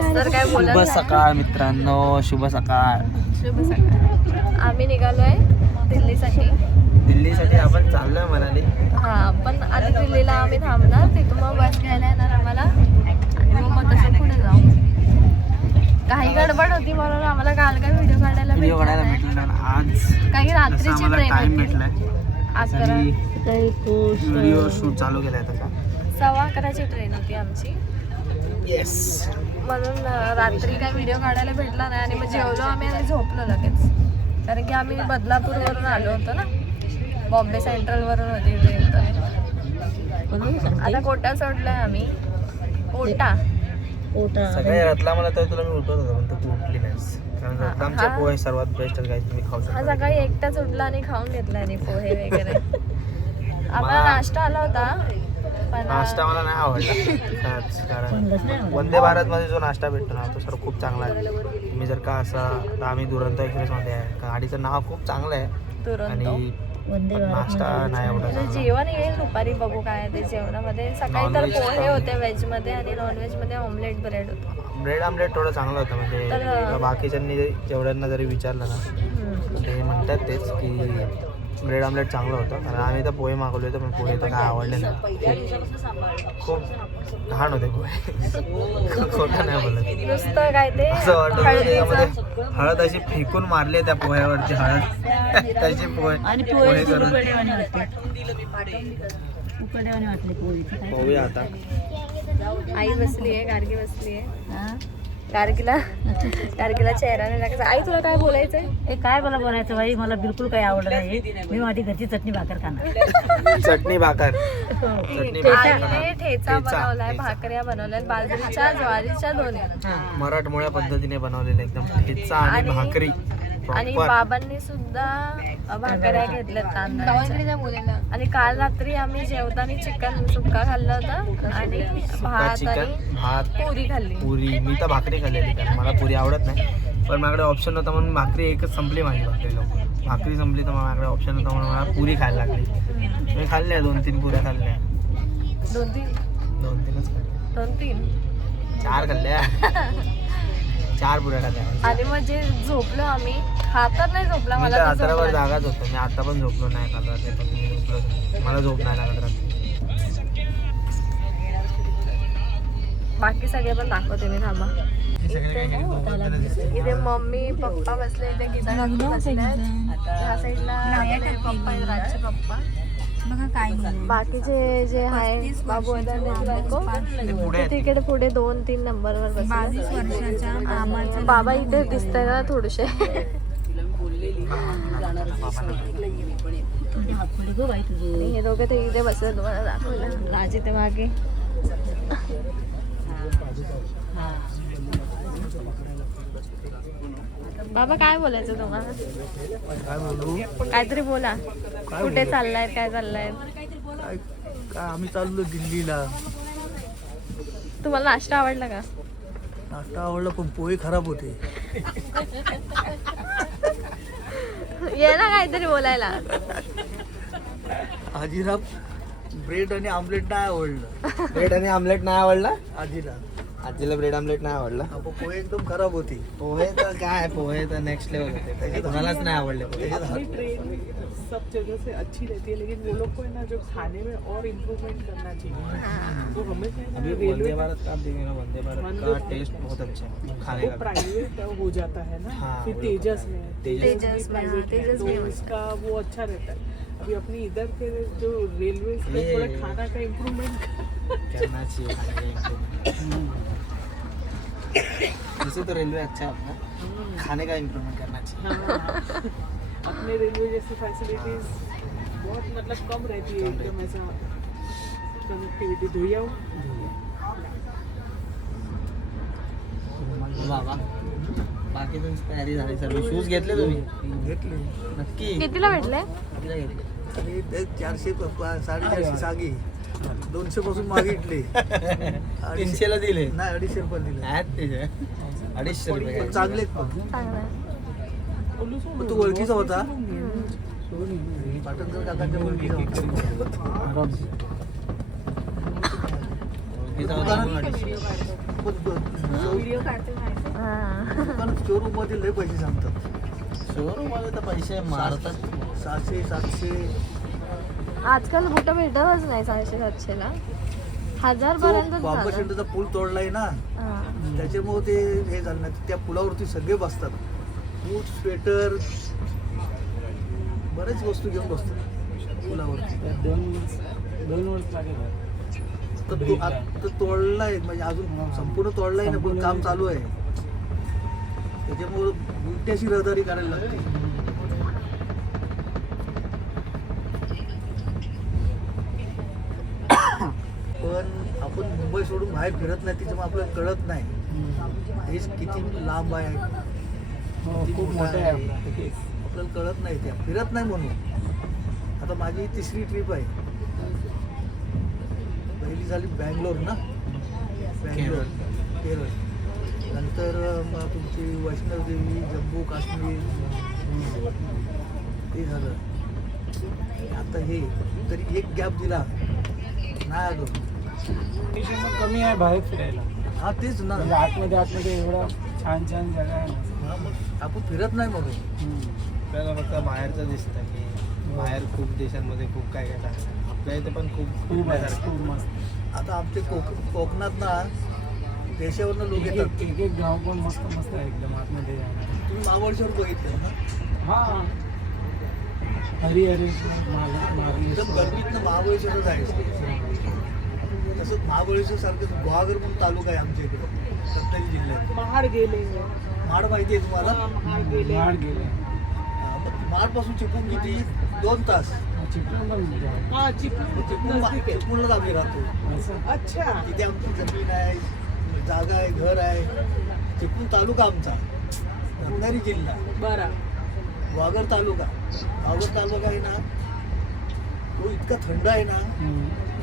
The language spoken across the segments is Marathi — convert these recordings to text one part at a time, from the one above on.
जास्त तर काय बोलत शुभ नाही. सकाळ मित्रांनो, शुभ सकाळ. शुभ सकाळ. आम्ही निघालोय दिल्लीसाठी. दिल्लीसाठी आपण चाललोय म्हणाले. हा, पण आधी दिल्लीला आम्ही थांबणार, तिथून मग बस घ्यायला येणार आम्हाला आणि मग तसं पुढे जाऊ. काही गडबड होती म्हणून आम्हाला काल काय व्हिडिओ काढायला भेटला नाही. आज काही रात्रीची ट्रेन होती. भेटलाय व्हिडिओ शूट चालू केलाय तसा. 11:15ची ट्रेन होती आमची. येस. म्हणून रात्री काय व्हिडिओ काढायला भेटला नाही आणि मग जेवलो आम्ही आणि झोपलो लगेच. कारण की आम्ही बदलापूरवरून आलो होतो ना, बॉम्बे सेंट्रलवरून होती ट्रेन. तर आता कोटा सोडलोय आम्ही. कोटा सगळ्या रतलामला तर तुला मी उठवत होतो पण तू उठली नाहीस. कारण रतलामचे पोहे सर्वात बेस्ट काही तुम्ही खाऊ शकता. हा सकाळी एकटाच उठला आणि खाऊन घेतला आणि पोहे वगैरे. आम्हाला नाश्ता आला होता पण नाश्ता मला नाही आवडला. कारण वंदे भारत मध्ये जो नाश्ता भेटतो ना तो सर्व खूप चांगला आहे. तुम्ही जर का असा, आता आम्ही दुरंतो एक्सप्रेस मध्ये आहे, गाडीचं नाव खूप चांगलं आहे तुरंत आणि नाश्ता नाही आवडत. जेवण येईल दुपारी, बघू काय ते जेवणामध्ये. सकाळी तर पोहे होते व्हेज मध्ये आणि नॉन व्हेज मध्ये ऑमलेट ब्रेड होतं. ब्रेड आमलेट थोडं चांगलं होतं. म्हणजे बाकीच्यांनी जेवढ्यांना जरी विचारलं ना ते म्हणतात तेच की ब्रेड आमलेट चांगलं होतं. कारण आम्ही तर पोहे मागवले होते पण पोहे तर काय आवडले नाही. खूप घाण होते पोहे. खोटं नाही बोलत. नुसतं काय ते असं वाटतं त्यामध्ये हळद अशी फेकून मारली त्या पोह्यावरची हळद त्याची पोहे करून पोहे. आता आई बसली आहे, गार्गी बसली आहे. गार्गीला चेहरा नाही लागत. आई तुला काय बोलायचंय? ते काय मला बोलायचं बाई, मला बिलकुल काही आवडत नाही. मी माझी घरची चटणी भाकर खाणार. चटणी भाकर. आईने ठेचा बनवलाय, भाकऱ्या बनवल्यात बाजरीच्या ज्वारीच्या दोन्ही. मराठमोळ्या पद्धतीने बनवलेले एकदम ठेचा आणि भाकरी. आणि बाबांनी सुद्धा भाकऱ्या घेतल्यात तांदळाच्या. आणि काल रात्री आम्ही जेवताना चिकन सुक्का खाल्लं होतं आणि भात पुरी खाल्ली. पुरी मी तर भाकरी खाल्लेली कारण मला पुरी आवडत नाही. पण माझ्याकडे ऑप्शन होता म्हणून भाकरी एकच संपली माझी. भाकरी संपली तर माझ्याकडे ऑप्शन होता म्हणून मला पुरी खायला लागली. मी खाल्ल्या 2-3 पुऱ्या खाल्ल्या. 2-3च खाल्ल्या. 2-3 4 खाल्ल्या. 4 पुऱ्या खाल्ल्या. आणि मग जे झोपलो आम्ही, हा तर नाही झोपला. मी मला तर तर रात्रभर झोप जागाच होतो. मी आता पण झोपलो नाही काल रात्री. पण मी झोपलो, मला झोप नाही लागत रात्री. बाकी सगळे पण दाखवते मी, थांबा. इथे मम्मी पप्पा बसले, इथे गीता बसल्या. ह्या साईडला पप्पा आहेत, राजचे पप्पा. बाकीचे जे आहे बाबू बायको तिकडे पुढे 2-3 नंबरवर बसले. बाबा इथे दिसतंय का थोडेसे. हे दोघे ते इथे बसले, तुम्हाला दाखवलं. राज इथे मागे. बाबा काय बोलायचं तुम्हाला? काय बोलू? काहीतरी बोला. कुठे चाललाय, काय चाललाय? काय आम्ही चाललो दिल्लीला. तुम्हाला नाश्ता आवडला का? नाश्ता आवडला पण पोहे खराब होते. ये ना काहीतरी बोलायला. आजीला ब्रेड आणि आमलेट नाही आवडलं. ब्रेड आणि आमलेट नाही आवडला आजीला ब्रेड आमलेट नाही आवडला. पोहे एकदम खराब होती. पोहे तर काय, पोहे तर नेक्स्ट लेवल होते. कोणालाच नाही आवडले. ट्रेन सब जगह से अच्छी रहती है लेकिन वो लोग को है ना जो खाने में और इम्प्रूवमेंट करना चाहिए. तो हमें अभी वंदे भारत का आप देखेंगे ना, वंदे भारत का टेस्ट बहुत अच्छा है खाने का. प्राइवेट हो जाता है ना. हाँ, फिर तेजस में तेजस तो इसका वो अच्छा रहता है. अभी अपनी इधर के जो रेलवे थोड़ा खाना का इम्प्रूवमेंट करना चाहिए. खाने का जैसे तो रेलवे अच्छा है अपना, खाने का इम्प्रूवमेंट करना चाहिए. अपने रेलवे जैसी फैसिलिटीज बहुत मतलब कम रहती है. एकदम ऐसा कनेक्टिविटी. धोया बाबा बाकी तुमची तयारी झाली सर्व. शूज घेतले तुम्ही? घेतले. नक्की कितीला भेटले? आपल्या घेतले. आणि ते 400 450 सागी 200 पासून मागितले. 300ला दिले नाही 250 रुपये दिले. आहेत ते 250 रुपये. चांगलेच पण. चांगलं आहे. पण तू ओळखीचा होता. पाटणकर काकांच्या ओळखीचा होता. शोरूम मध्ये लय पैसे सांगतात. शोरूम वाले तर पैसे मारतात. 600-700. आजकाल कुठं भेटतच नाही 600-700ला. 1000 पर्यंत बाबा शेंडूचा पूल तोडलाय ना, त्याच्यामुळे ते हे झालं नाही. त्या पुलावरती सगळे बसतात, बूट, स्वेटर, बरेच वस्तू घेऊन बसतात पुलावरती. 2 वर्ष लागेल. तर तो आता तोडलाय, म्हणजे अजून संपूर्ण तोडलाय ना, पण काम चालू आहे. त्याच्यामुळे उलट्याशी रहदारी करायला लागते. पण आपण मुंबई सोडून बाहेर फिरत नाही, त्याच्यामुळे आपल्याला कळत नाही देश किती लांब आहे, किती मोठा आहे, आपल्याला कळत नाही. त्या फिरत नाही म्हणून. आता माझी 3री ट्रिप आहे. पहिली झाली बँगलोर ना, बँगलोर, केरळ. नंतर मग तुमची वैष्णवदेवी, जम्मू काश्मीर, ते झालं. आता हे तरी एक गॅप दिला नाही आलो. कमी आहे बाहेर फिरायला. हा तेच ना, आतमध्ये एवढं छान जागा आहे. हा, मग आपण फिरत नाही मग. आपल्याला फक्त बाहेरचं दिसतं की बाहेर खूप देशांमध्ये खूप काय काय आहे. आपल्या इथे पण खूप मस्त. आता आमचे कोकणात ना देशावरनं लोक येतात. एक गाव पण मस्त आहे एकदम आतमध्ये. तुम्ही महाबळेश्वर बघितलं ना, हा हरी एकदम गर्मीतनं महाबळेश्वरच आहे. तसंच महाबळेश्वर सारखं गुहागर पण तालुका आहे आमच्या इकडे, रत्नागिरी जिल्ह्यात. महाड गेले. माड माहिती आहे तुम्हाला? गेले. माडपासून चिपळूण किती? 2 तास. हा, चिपळूणलाच आम्ही राहतो. अच्छा. तिथे आमची जमीन आहे, जागा आहे, घर आहे. चिपळूण तालुका आमचा, रत्नागिरी जिल्हा, बरं. वाघर तालुका. वाघर तालुका आहे ना, तो इतका थंड आहे ना,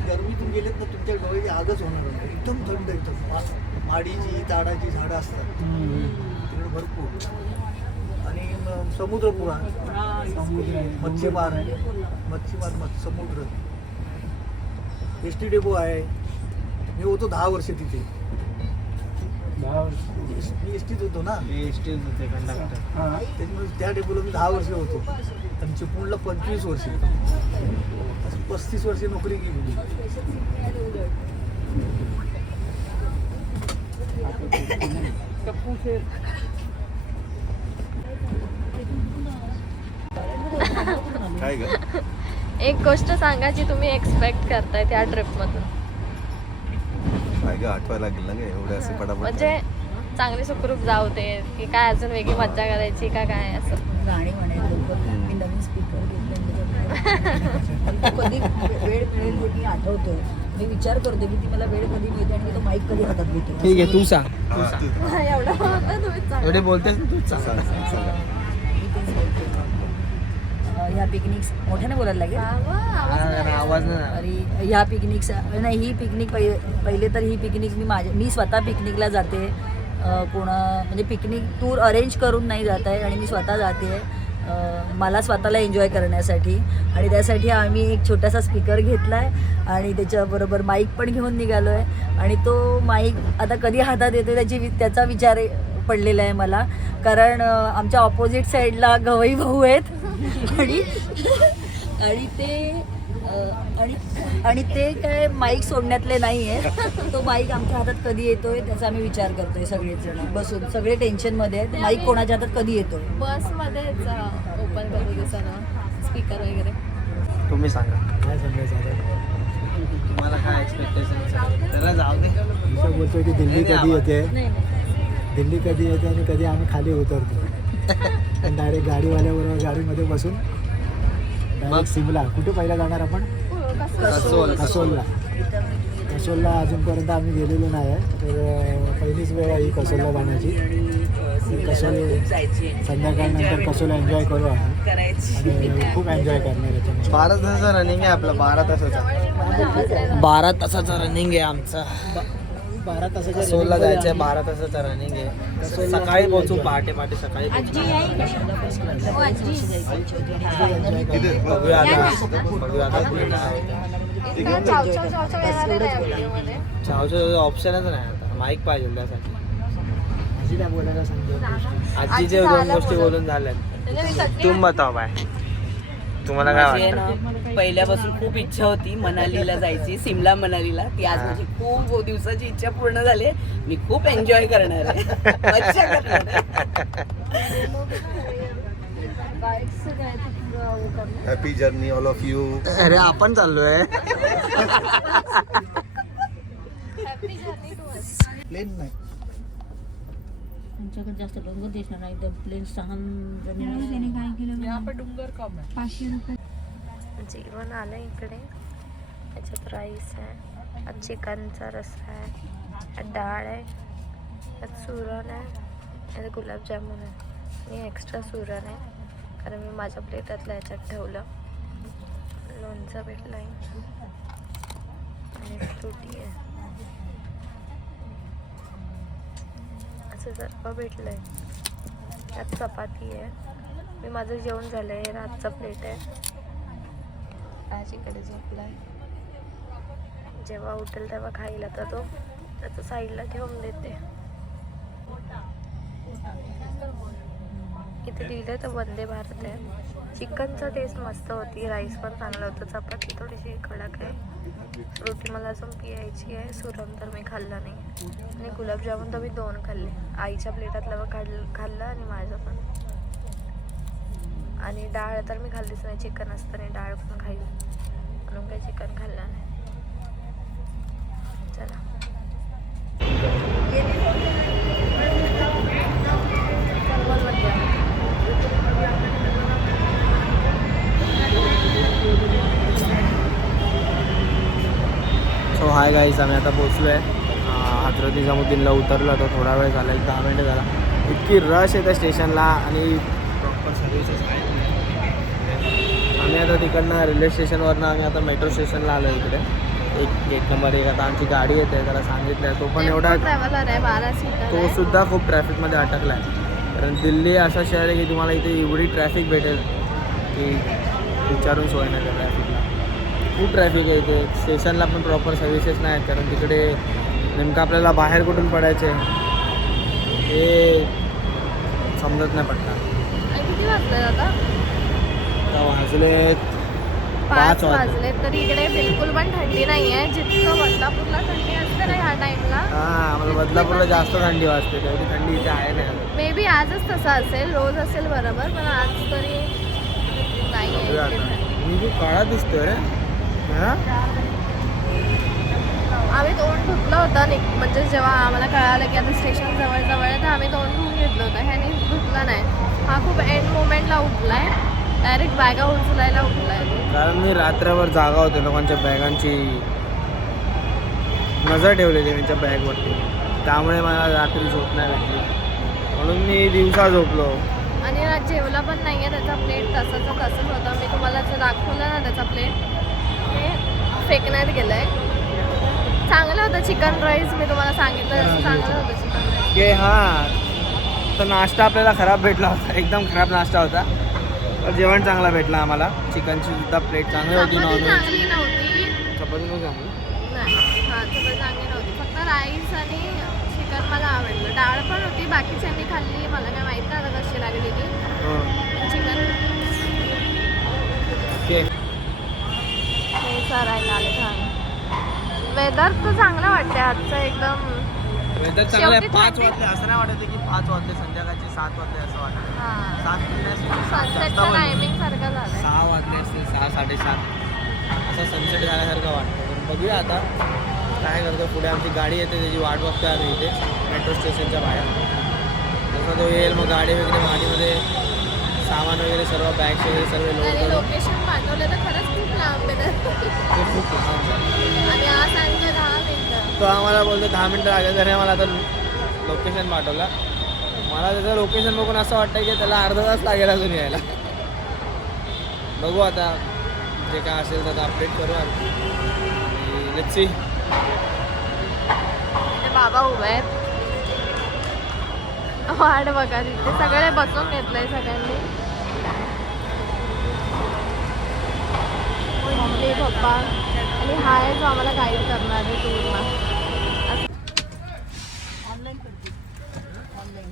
गरमीतून गेलेत ना तुमच्या डोळ्याची आगच होणार नाही. एकदम थंड एकदम. माडीची, ताडाची झाडं असतात तिकडे भरपूर. आणि समुद्रपुरा, मच्छीमार, समुद्र. एस टी डेपो आहे. मी होतो 10 वर्ष तिथे. मी एस टीत होतो ना, त्याच्यामुळे त्या डेपोला मी 10 वर्ष होतो. आणि चिपळूणला 25 वर्ष, 35 वर्ष नोकरी केली. काय ग? एक गोष्ट सांगा जी तुम्ही एक्सपेक्ट करताय त्या ट्रिपमधून. काय ग, आठवायला गेलं ना एवढे असे पटापट. म्हणजे चांगली सुखरूप जाऊ दे की काय, अजून वेगळी मज्जा करायची का काय असं. गाणी म्हणायचं. मी नवीन स्पीकर घेतले, कधी वेळ मिळेल हे मी आठवतोय. मी विचार करतो की ती मला वेळ कधी मिळते आणि मी तो माईक कधी हातात घेतो. ठीक आहे, तू सांग. एवढं होतं तुम्ही सांगा. एवढे बोलतेस तूच सांग. ह्या पिकनिक्स मोठ्याने बोलायला लागेल. आवाज नाही. अरे ह्या पिकनिक्स नाही, ही पिकनिक पहिले तर ही पिकनिक मी स्वतः पिकनिकला जाते. म्हणजे पिकनिक टूर अरेंज करून नाही जात आहे आणि मी स्वतः जाते मला स्वतःला एन्जॉय करण्यासाठी. आणि त्यासाठी आम्ही एक छोटासा स्पीकर घेतला आहे आणि त्याच्याबरोबर माईक पण घेऊन निघालो आहे. आणि तो माईक आता कधी हातात येतो त्याचा विचार पडलेला आहे मला, कारण आमच्या ऑपोजिट साईडला गवई भाऊ आहेत आणि ते काय माईक सोडण्यातले नाही आहे. तो माईक आमच्या हातात कधी येतोय त्याचा आम्ही विचार करतोय. सगळेच जण बसून सगळे टेन्शनमध्ये आहेत, माईक कोणाच्या हातात कधी येतोय. बसमध्येच ओपन करू दे सगळं स्पीकर वगैरे. तुम्ही सांगा काय सांगायचं आता. तुम्हाला काय एक्सपेक्टेशन? त्याला जाऊ दे. असं बोलतो की दिल्ली कधी येते, दिल्ली कधी येते आणि कधी आम्ही खाली उतरतो. आणि डायरेक्ट गाडीवाल्याबरोबर गाडीमध्ये बसून डायरेक्ट सिमला. कुठे पहिला जाणार आपण? कसोलला अजूनपर्यंत आम्ही गेलेलो नाही आहे. तर पहिलीच वेळ आहे ही कसोलला जाण्याची. कसोल संध्याकाळनंतर कसोल एन्जॉय करू आम्ही आणि खूप एन्जॉय करणार याच्यामध्ये. 12 तासाचा रनिंग आहे आपलं. 12 तासाचा रनिंग आहे आमचं. 12 तासाच्या सोलला जायचं आहे. 12 तासाचा रनिंग आहे. सकाळी पोहोचू, पहाटे सकाळी पोहोचू. बघूया आता. इतका चाव चाव चाव चाव येणार नाही व्हिडिओमध्ये. चावचं ऑप्शनच नाही आता, माईक पाहिजे त्यासाठी. आजी काय बोलायला सांगतो. आजीच्या दोन गोष्टी बोलून झाल्यात. तुम्ही बताव बाय, तुम्हाला काय माझी आहे वाटतं? ना, पहिल्यापासून खूप इच्छा होती मनालीला जायची, सिमला मनालीला. ती आज माझी खूप दिवसाची इच्छा पूर्ण झाली आहे. मी खूप एन्जॉय करणार आहे, मज्जा करणार आहे. Happy journey all of you. अरे आपण चाललोय. प्लेन नाही. आमच्याकडे जास्त डोंगर दिसणार नाही, तर प्लेन 6 जणी यहाँ पर डूंगर कम है. जेवण आलं इकडे. याच्यात राईस आहे, चिकनचा रस्सा आहे, डाळ आहे, यात सुरण आहे, यात गुलाबजामुन आहे आणि एक्स्ट्रा सुरण आहे कारण मी माझ्या प्लेटातलं याच्यात ठेवलं. लोणचं भेटलं आहे आणि फ्रुटी आहे. असं सर्व भेटलं आहे. त्यात चपाती आहे. मी माझं जेवण झालं आहे. रातचा प्लेट आहे. आजीकडे झोपलाय. जेव्हा उठेल तेव्हा खाईल. आता तो त्याचं साईडला ठेवून देते. इथे लिहिलं तर वंदे भारत आहे. चिकनचा टेस्ट मस्त होती, राईस पण चांगलं होतं, चपाती थोडीशी कडक आहे, रोटी मला अजून पियायची आहे, सुरण तर मी खाल्ला नाही आणि गुलाबजामुन तर मी 2 खाल्ले. आईच्या प्लेटातलं खाल्लं आणि माझं पण. आणि डाळ तर मी खाल्लीच नाही, चिकन असताना डाळ पण खाईल म्हणून काही चिकन खाल्लं नाही. चला सो हाय गाईज, आम्ही आता पोचलो आहे हजरत निजामुद्दीनला. उतरलो तर थोडा वेळ झाला, 10 मिनिटं झाला. इतकी रश आहे त्या स्टेशनला आणि प्रॉपर सर्व्हिसेस आहेत. आम्ही आता तिकडनं रेल्वे स्टेशनवरनं आम्ही आता मेट्रो स्टेशनला आलो इकडे. एक नंबर 1 आता आमची गाडी येते, त्याला सांगितलं आहे. तो पण एवढा ट्रॅव्हलर आहे, 12 सीटर. तो सुद्धा खूप ट्रॅफिकमध्ये अटकला आहे. कारण दिल्ली असा शहर आहे की तुम्हाला इथे एवढी ट्रॅफिक भेटेल की विचारून सोय नाही त्या ट्रॅफिकला. खूप ट्रॅफिक आहे इथे. स्टेशनला पण प्रॉपर सर्व्हिसेस नाही आहेत कारण तिकडे नेमकं आपल्याला बाहेर कुठून पडायचे हे समजत नाही पडणार. किती वाजले आता? आता वाजले 5 वाजले तरी इकडे बिलकुल पण थंडी नाही आहे. जितकं बदलापूरला थंडी असते ना ह्या टाइमला, हां, आम्हाला बदलापूरला जास्त थंडी वाजते. तेवढी थंडी इथे आहे नाही. मे बी आजच तसं असेल, रोज असेल बरोबर, पण आज तरी नाही आहे इकडे थंडी. मी खूप काळा दिसतोय रे. हां, आम्ही तोंड धुतलं होतं म्हणजे जेव्हा आम्हाला कळालं की आता स्टेशन जवळ आहे तर आम्ही तोंड धुवून घेतलं होतं. ह्याने धुतलं नाही. हा खूप एंड मोमेंटला उठलाय, डायरेक्ट बॅगा उचलायला उठलाय. कारण मी रात्रभर जागा होते, लोकांच्या बॅगांची नजर ठेवलेली त्यांच्या बॅगवरती, त्यामुळे मला रात्री झोप नाही भेटली म्हणून मी दिवसा झोपलो. आणि जेवला पण नाही आहे. त्याचा प्लेट तसंच होता. मी तुम्हाला जे दाखवलं ना त्याचा प्लेट, ते फेकण्यात गेलं आहे. चांगलं होतं चिकन राईस, मी तुम्हाला सांगितलं तसं चांगलं होतं चिकन राईस. की हां, तर नाश्ता आपल्याला खराब भेटला होता, एकदम खराब नाश्ता होता. तर जेवण चांगला भेटला आम्हाला. चिकनची सुद्धा प्लेट चांगली होती. चपाती नॉनव्हेज चांगली नव्हती. चपाती नव्हती चांगली. नाही, हां, चपाती चांगली नव्हती. फक्त राईस आणि चिकन मला आवडलं. डाळ पण होती, बाकीच्यांनी खाल्ली, मला काय माहीत नाही आता कशी लागली ती. Chicken okay. हे सरायला आले छान. वेदर तर चांगलं वाटतंय आजचं एकदम. वेदर चांगलं आहे. शेवटी 5 थंडी- वाजले असं नाही वाटत की 5 वाजले, संध्याकाळचे 7 वाजले असं वाटतं. हां, 7 सनसेटचा टायमिंग सारखं झालंय. 6 वाजले असतील, 6, 7:30 असं सनसेट झाल्यासारखं वाटतं. पण बघूया आता काय करतो पुढे. आमची गाडी येते, त्याची वाट बघतो आम्ही इथे मेट्रो स्टेशनच्या बाहेर. जसं तो येईल मग गाडी वगैरे, गाडीमध्ये सामान वगैरे सर्व, बॅग्स वगैरे सर्व लोड त्याने करून. लोकेशन पाठवलं तर खरंच खूप लांब आहे ते खूप आणि आज सांगितलं 10 मिनिटं. तो आम्हाला बोलतो 10 मिनटं लागेल, त्याने मला आता लोकेशन पाठवलं. मला त्याचं लोकेशन बघून असं वाटतं की त्याला अर्धा तास लागेल अजून यायला. बघू आता जे काय असेल तर अपडेट करू. आणि लेट्स सी. ते बाबा उभे आहेत, वाट बघा तिथे. सगळे बसून घेतलंय सगळ्यांनी. मम्मी पप्पा आणि आणि हा आहे जो आम्हाला गाईड करणार आहे टूरला. ऑनलाईन करते ऑनलाईन.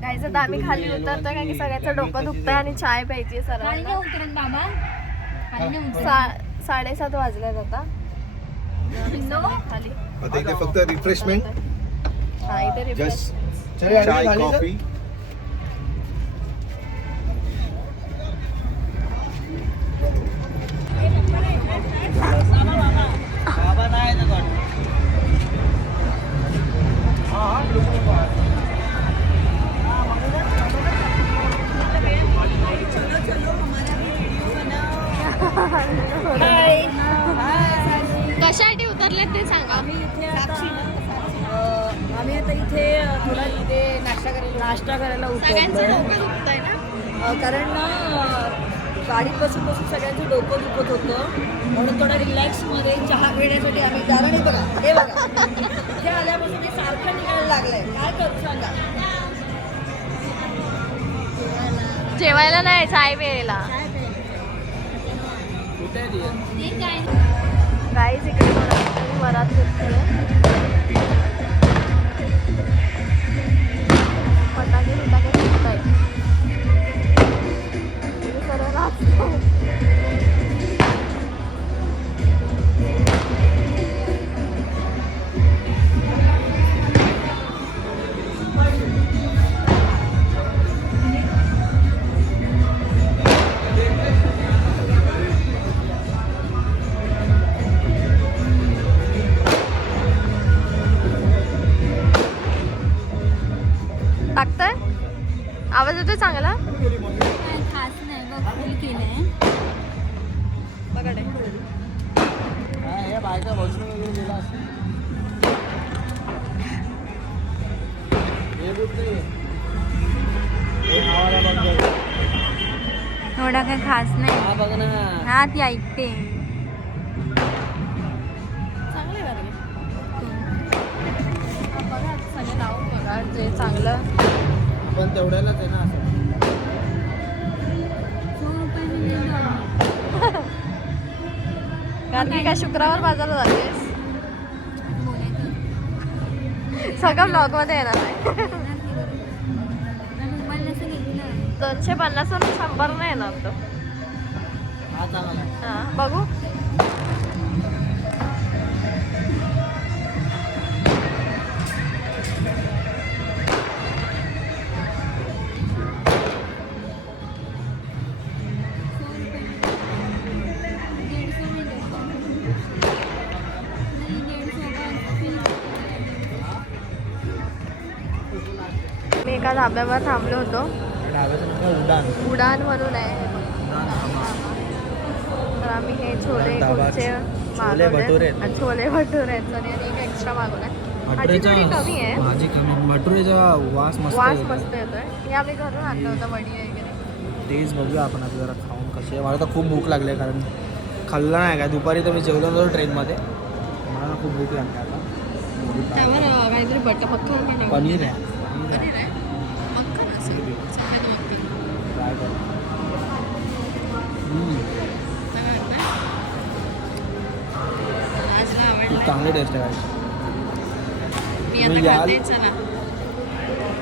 गाईज आता आम्ही खाली उतरतोय कारण की सगळ्यांचं डोकं दुखतंय आणि चाय प्यायची सर्वांना. 7:30 वाजल्यात आता. खाली आता इथे फक्त रिफ्रेशमेंट हा इथे refresh. जस्ट चाय कॉफी. कशासाठी उतरलेत ते सांगा. आम्ही आता इथे थोडा इथे नाश्ता करायला सगळ्यांचं उतरलो. डोकं दुखतंय ना. कारण ना गाडीत बसून सगळ्यांचं डोकं दुखत होतं म्हणून थोडं रिलॅक्समध्ये चहा पिण्यासाठी आम्ही कारण हे बघा इथे आल्यापासून हे सारखं निघायला लागलंय. काय करू सांगा. जेवायला नाही चाय प्यायला. गाईज इकडे कोणाची वरात दिसते. फटाके फुटताय. सर्व नाचताय. टाकताय आवाज येतोय चांगला. खास नाही बघ फुल केलंय. बघा बायका बसून वगैरे गेला असं. एवढा काही खास नाही. हा बघ ना. हा ती ऐकते. चांगलं आहे बघा सगळे लावून बघा जे चांगलं. पण तेवढ्यालाच आहे ना असं. 100 रुपये म्हणजे कारण काय शुक्रवार बाजारला जातेस. बोलायचं सगळं ब्लॉग मध्ये येणार आहे. मोबाईल नसं घेतलं. 250 आणि 100 नाही येणार तो. हा चांगला आहे. हा बघू. मी एका धाब्यावर थांबलो होतो. उडान म्हणून आहे. तर आम्ही हे छोले कुलचे मागवले आणि छोले भटुरे आहेत आणि एक एक्स्ट्रा मागवलाय. भाजी थोडी कमी आहे. भाजी कमी. भटुरेचा वास मस्त वास येतो. मस्त येतोय. हे आम्ही घरून आणलं होतं वडी वगैरे. तेच बघूया आपण आता जरा खाऊन कसे. मला तर खूप भूक लागली आहे कारण खाल्लं नाही काय. दुपारी तर मी जेवलो नव्हतो ट्रेनमध्ये. मला ना खूप भूक लागते आता. त्यावर काहीतरी बटर मक्खन पनीर आहे. मक्खन असेल सफेद मक्खन. ट्राय कर. खूप चांगली टेस्ट आहे. तुम्ही याल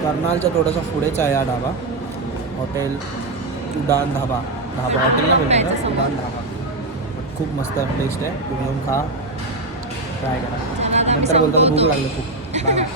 कर्नालच्या थोडंसं पुढेच आहे हा ढाबा. हॉटेल उडान ढाबा. हॉटेल ना बोलतो उडान ढाबा. खूप मस्त टेस्ट आहे. तुम्ही येऊन खा. ट्राय करा. नंतर बोलता भूक लागली खूप. बाय.